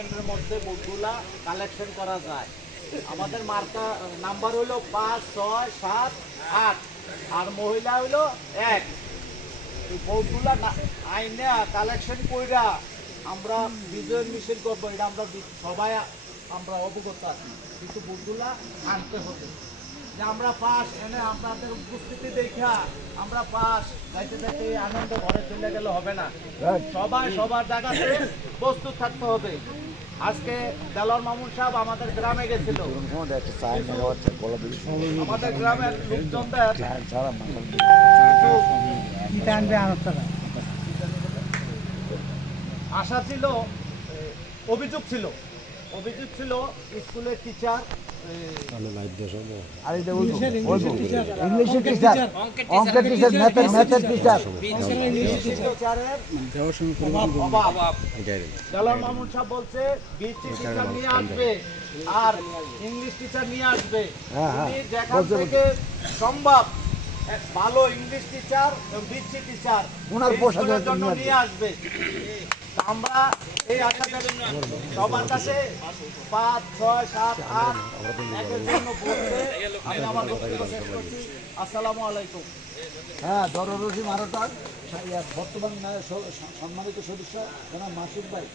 এর মধ্যে বুটগুলা কালেকশন করা যায়। আমাদের মার্কা নাম্বার হলো পাঁচ, ছয়, সাত, আট। আর মহিলা হলো এক। বউগুলা আইনে কালেকশন কইরা আমরা বিজয় মিছিল করব, এটা আমরা সবাই আমরা অবগত আছি। কিন্তু বুটগুলা আনতে হবে। যে আমরা পাস, এনে আপনাদের উপস্থিতি দেখা আমরা পাস, যাইতে যাইতে আনন্দ ঘরে চলে গেলে হবে না। সবাই সবার জায়গাতে প্রস্তুত থাকতে হবে। আজকে দেলোয়ার মামুন সাহেব আমাদের গ্রামে গেছিল। আমাদের গ্রামের লোকজনদের আশা ছিল অভিযোগ ছিল। অভিযোগ ছিল স্কুলের টিচার বলছে বিসি টিচার নিয়ে আসবে আর ইংলিশ টিচার নিয়ে আসবে। যেখান থেকে সম্ভব এক ভালো ইংলিশ টিচার এবং বিসি টিচার ওনার জন্য নিয়ে আসবে। আমরা এই আশাটা সবার কাছে পাঁচ, ছয়, সাত, আট জন্য আমি আমার করছি। আসসালামু আলাইকুম। হ্যাঁ দররসি মারাটার বর্তমান সম্মানিত সদস্য, জনাব মাসুদ ভাই।